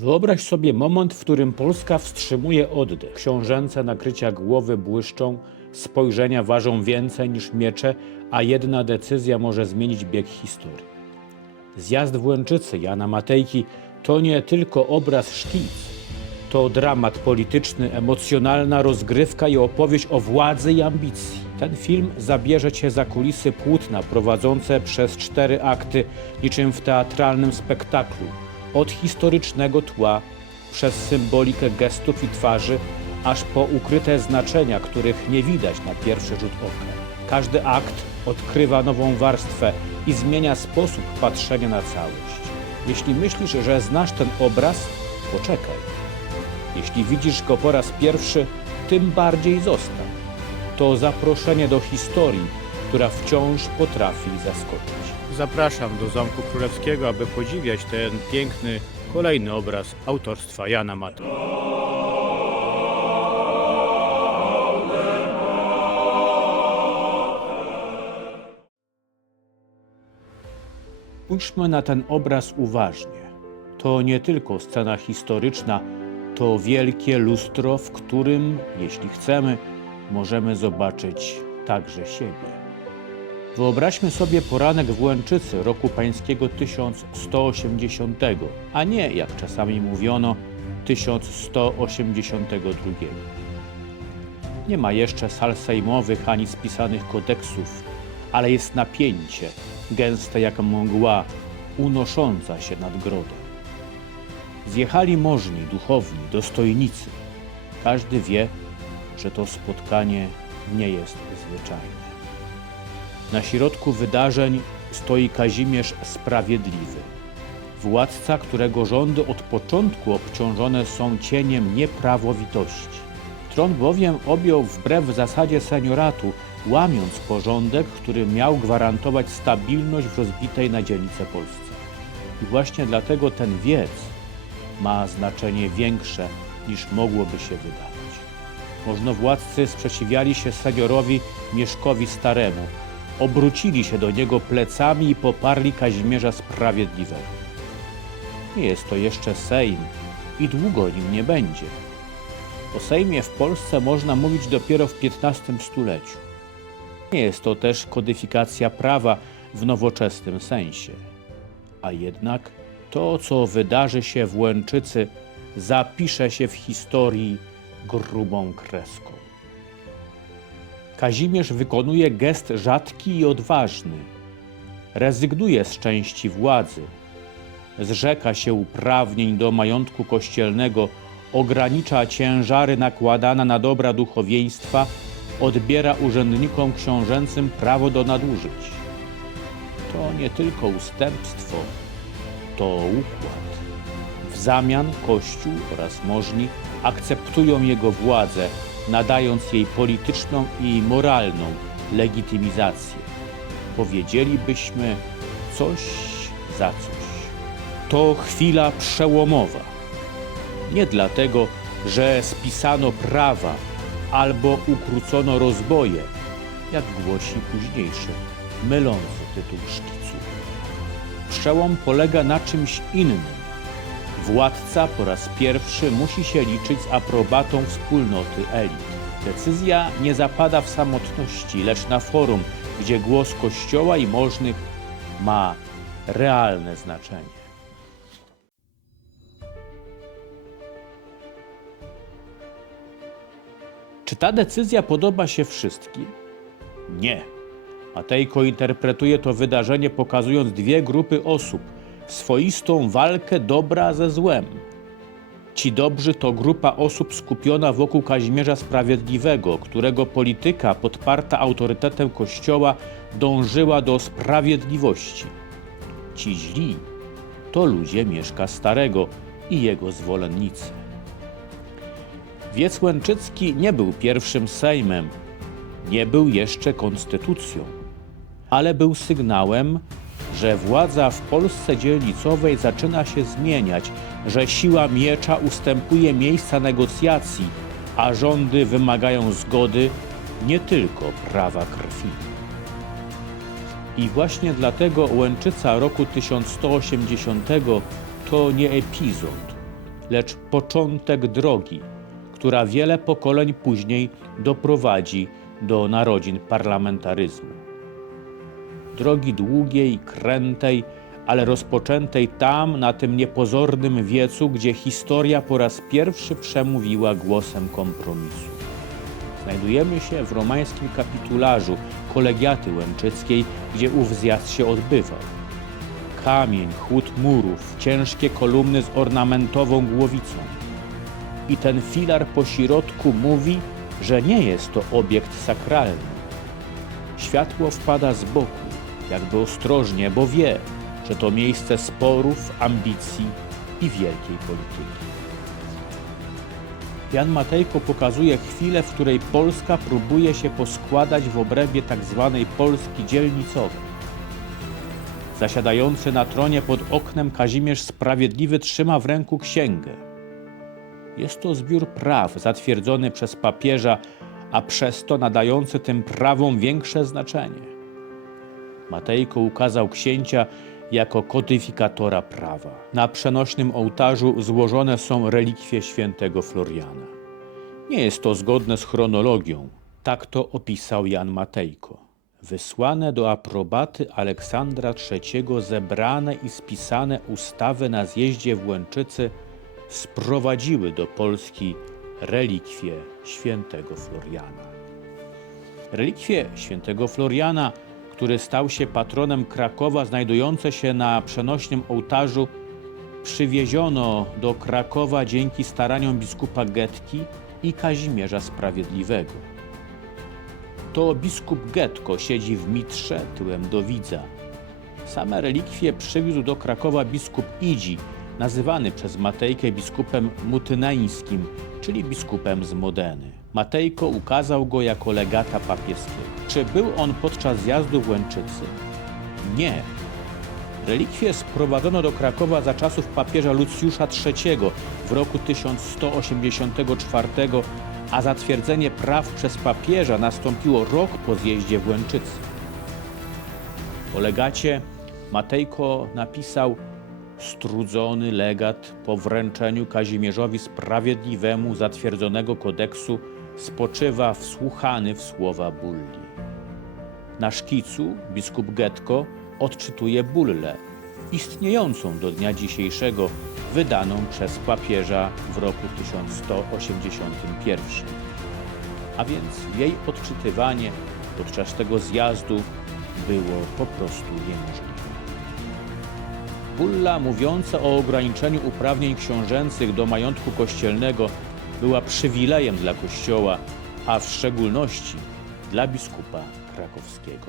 Wyobraź sobie moment, w którym Polska wstrzymuje oddech. Książęce nakrycia głowy błyszczą, spojrzenia ważą więcej niż miecze, a jedna decyzja może zmienić bieg historii. Zjazd w Łęczycy Jana Matejki to nie tylko obraz szkic, to dramat polityczny, emocjonalna rozgrywka i opowieść o władzy i ambicji. Ten film zabierze cię za kulisy płótna prowadzące przez cztery akty, niczym w teatralnym spektaklu. Od historycznego tła, przez symbolikę gestów i twarzy, aż po ukryte znaczenia, których nie widać na pierwszy rzut oka. Każdy akt odkrywa nową warstwę i zmienia sposób patrzenia na całość. Jeśli myślisz, że znasz ten obraz, poczekaj. Jeśli widzisz go po raz pierwszy, tym bardziej zostań. To zaproszenie do historii, która wciąż potrafi zaskoczyć. Zapraszam do Zamku Królewskiego, aby podziwiać ten piękny, kolejny obraz autorstwa Jana Maty. Spójrzmy na ten obraz uważnie. To nie tylko scena historyczna, to wielkie lustro, w którym, jeśli chcemy, możemy zobaczyć także siebie. Wyobraźmy sobie poranek w Łęczycy roku pańskiego 1180, a nie, jak czasami mówiono, 1182. Nie ma jeszcze sal sejmowych ani spisanych kodeksów, ale jest napięcie, gęste jak mgła, unosząca się nad grodem. Zjechali możni, duchowni, dostojnicy. Każdy wie, że to spotkanie nie jest zwyczajne. Na środku wydarzeń stoi Kazimierz Sprawiedliwy, władca, którego rządy od początku obciążone są cieniem nieprawowitości. Tron bowiem objął wbrew zasadzie senioratu, łamiąc porządek, który miał gwarantować stabilność w rozbitej na dzielnicę Polsce. I właśnie dlatego ten wiec ma znaczenie większe niż mogłoby się wydawać. Możnowładcy sprzeciwiali się seniorowi Mieszkowi Staremu, obrócili się do niego plecami i poparli Kazimierza Sprawiedliwego. Jest to jeszcze Sejm i długo nim nie będzie. O Sejmie w Polsce można mówić dopiero w XV stuleciu. Nie jest to też kodyfikacja prawa w nowoczesnym sensie. A jednak to, co wydarzy się w Łęczycy, zapisze się w historii grubą kreską. Kazimierz wykonuje gest rzadki i odważny. Rezygnuje z części władzy. Zrzeka się uprawnień do majątku kościelnego, ogranicza ciężary nakładane na dobra duchowieństwa, odbiera urzędnikom książęcym prawo do nadużyć. To nie tylko ustępstwo, to układ. W zamian Kościół oraz możni akceptują jego władzę, nadając jej polityczną i moralną legitymizację. Powiedzielibyśmy coś za coś. To chwila przełomowa. Nie dlatego, że spisano prawa albo ukrócono rozboje, jak głosi późniejszy, mylący tytuł szkicu. Przełom polega na czymś innym. Władca po raz pierwszy musi się liczyć z aprobatą wspólnoty elit. Decyzja nie zapada w samotności, lecz na forum, gdzie głos Kościoła i możnych ma realne znaczenie. Czy ta decyzja podoba się wszystkim? Nie. Matejko interpretuje to wydarzenie pokazując dwie grupy osób, swoistą walkę dobra ze złem. Ci dobrzy to grupa osób skupiona wokół Kazimierza Sprawiedliwego, którego polityka podparta autorytetem Kościoła dążyła do sprawiedliwości. Ci źli to ludzie Mieszka Starego i jego zwolennicy. Wiec Łęczycki nie był pierwszym Sejmem, nie był jeszcze konstytucją, ale był sygnałem, że władza w Polsce dzielnicowej zaczyna się zmieniać, że siła miecza ustępuje miejsca negocjacji, a rządy wymagają zgody, nie tylko prawa krwi. I właśnie dlatego Łęczyca roku 1180 to nie epizod, lecz początek drogi, która wiele pokoleń później doprowadzi do narodzin parlamentaryzmu. Drogi długiej, krętej, ale rozpoczętej tam, na tym niepozornym wiecu, gdzie historia po raz pierwszy przemówiła głosem kompromisu. Znajdujemy się w romańskim kapitularzu kolegiaty łęczyckiej, gdzie ów zjazd się odbywał. Kamień, chłód murów, ciężkie kolumny z ornamentową głowicą. I ten filar po środku mówi, że nie jest to obiekt sakralny. Światło wpada z boku, jakby ostrożnie, bo wie, że to miejsce sporów, ambicji i wielkiej polityki. Jan Matejko pokazuje chwilę, w której Polska próbuje się poskładać w obrębie tzw. Polski dzielnicowej. Zasiadający na tronie pod oknem Kazimierz Sprawiedliwy trzyma w ręku księgę. Jest to zbiór praw zatwierdzony przez papieża, a przez to nadający tym prawom większe znaczenie. Matejko ukazał księcia jako kodyfikatora prawa. Na przenośnym ołtarzu złożone są relikwie świętego Floriana. Nie jest to zgodne z chronologią. Tak to opisał Jan Matejko. Wysłane do aprobaty Aleksandra III zebrane i spisane ustawy na zjeździe w Łęczycy sprowadziły do Polski relikwie świętego Floriana. Relikwie świętego Floriana, który stał się patronem Krakowa, znajdujące się na przenośnym ołtarzu, przywieziono do Krakowa dzięki staraniom biskupa Getki i Kazimierza Sprawiedliwego. To biskup Getko siedzi w mitrze tyłem do widza. Same relikwie przywiózł do Krakowa biskup Idzi, nazywany przez Matejkę biskupem mutyneńskim, czyli biskupem z Modeny. Matejko ukazał go jako legata papieskiego. Czy był on podczas zjazdu w Łęczycy? Nie. Relikwie sprowadzono do Krakowa za czasów papieża Lucjusza III w roku 1184, a zatwierdzenie praw przez papieża nastąpiło rok po zjeździe w Łęczycy. O legacie Matejko napisał strudzony legat po wręczeniu Kazimierzowi Sprawiedliwemu zatwierdzonego kodeksu spoczywa wsłuchany w słowa bulli. Na szkicu biskup Getko odczytuje bullę, istniejącą do dnia dzisiejszego, wydaną przez papieża w roku 1181. A więc jej odczytywanie podczas tego zjazdu było po prostu niemożliwe. Bulla mówiąca o ograniczeniu uprawnień książęcych do majątku kościelnego była przywilejem dla Kościoła, a w szczególności dla biskupa krakowskiego.